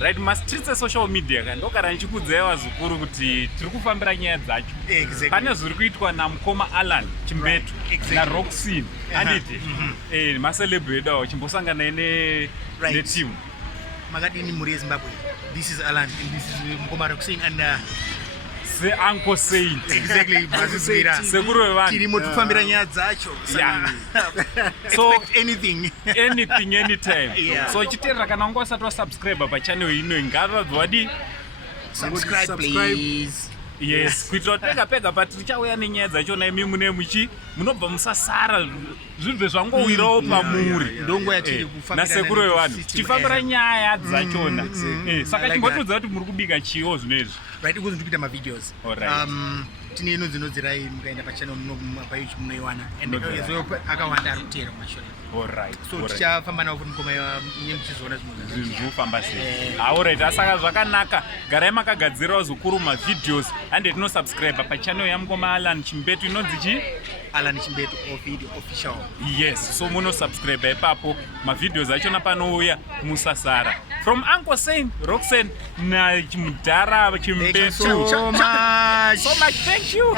right, mastreets social media kandogara ndichikudzaiwa zukuru kuti tiri kufambira nyaya dzacho. Pane zviri kuitwa namukoma Alan Chimbetu naRoxin anditi macelebrate awo chimbosangana netimu. Makadini muri yeZimbabwe. This is Alan and this is mukoma Roxin and the Uncle Saint. Exactly. Sekuru wevanhu. Tirimo tufambira nyaya dzacho. So anything anytime. So chiterera kana wanga usati wasubscribe pachannel ino ngavadzwadi subscribe please. Yes, kuitira pega pega but tichauya nenyaya dzachona imi munobva musasara zvinhu zvangowirawo pamuri. Ndongo yatiri kufambira nasekuru wevanhu tichifambira nyaya dzachona. Saka chimbotudza kuti muri kubika chiwo zvinezvi. Right, ukuzi ndikuita mavideos. Tine inodzinodzirai mukaenda pachannel paYouTube munoiwana and akawanda ari kutera kumashore. Alright. So tichafamba nawo kuti mukoma muchizoona zvinhu zvinofamba sei. Alright, asaka zvakanaka. Garai makagadzirawo zukuru mavideos ande tinosubscribe pachannel yamukoma Alan Chimbetu inonzi chi Alan Chimbetu official. Yes, so munosubscribe ipapo mavideos achona panouya musasara. From Uncle Saint, Roxanne na Chimudhara Chimbetu. So much. Thank you.